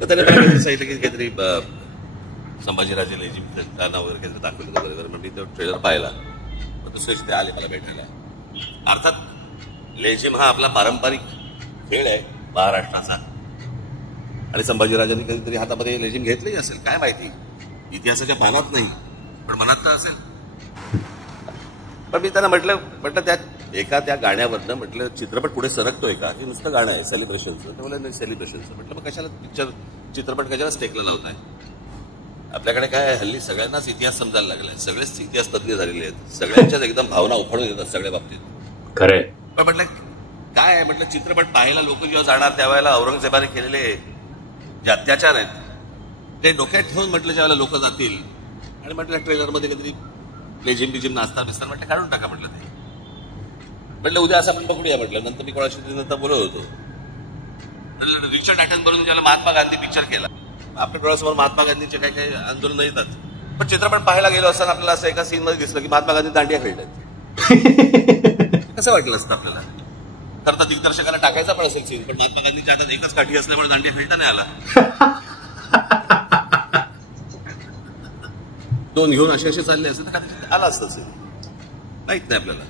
तर त्याने सांगितलं की काहीतरी संभाजीराजे लेझिम त्यांना वगैरे काहीतरी दाखवलं वगैरे. मग मी तो ट्रेलर पाहिला. मग दुसऱ्या दिवशी ते आले मला भेटायला. अर्थात लेझिम हा आपला पारंपरिक खेळ आहे महाराष्ट्राचा, आणि संभाजीराजांनी कधीतरी हातामध्ये लेझिम घेतली असेल काय माहिती, इतिहासाच्या पानात नाही पण मनात तर असेल. पण मी त्यांना म्हटलं त्या गाण्यावरनं म्हटलं चित्रपट पुढे सरकतोय का, हे नुसतं गाणं आहे सेलिब्रेशनचं. ते म्हणलं नाही सेलिब्रेशनचं. म्हटलं मग कशाला चित्रपट कशाला स्टेकला लावताय. आपल्याकडे काय हल्ली सगळ्यांनाच इतिहास समजायला लागलाय, सगळेच इतिहास तज्ञ झालेले आहेत, सगळ्यांच्याच एकदम भावना उफाळून येतात सगळ्या बाबतीत. खरंय. पण म्हटलं काय आहे, म्हटलं चित्रपट पाहायला लोक जेव्हा जाणार त्यावेळेला औरंगजेबाने केलेले जे अत्याचार आहेत ते डोक्यात ठेवून म्हटलं ज्यावेळेला लोक जातील, आणि म्हटलं ट्रेलरमध्ये काहीतरी लेझिम बिझिम नाचता बिस्तार म्हटलं काढून टाका म्हटलं. ते म्हटलं उद्या असं आपण बघूया म्हटलं. नंतर मी कोणाशी नंतर बोलत होतो. रिचर्ड ॲटनबरोबर ज्याला महात्मा गांधी पिक्चर केला, आपल्या डोळ्यासमोर महात्मा गांधीचे काही काही आंदोलन येतात, पण चित्रपट पाहायला गेलो असताना आपल्याला असं एका सीन मध्ये दिसलं की महात्मा गांधी दांडिया खेळतात. कसं वाटलं असतं आपल्याला. तर दिग्दर्शकाला टाकायचा पण असेल सीन, पण महात्मा गांधीच्या हातात एकच काठी असल्यामुळे दांडिया खेळता नाही आला. दोन घेऊन असे चालले असेल तर आला असतं सीन, माहित नाही आपल्याला.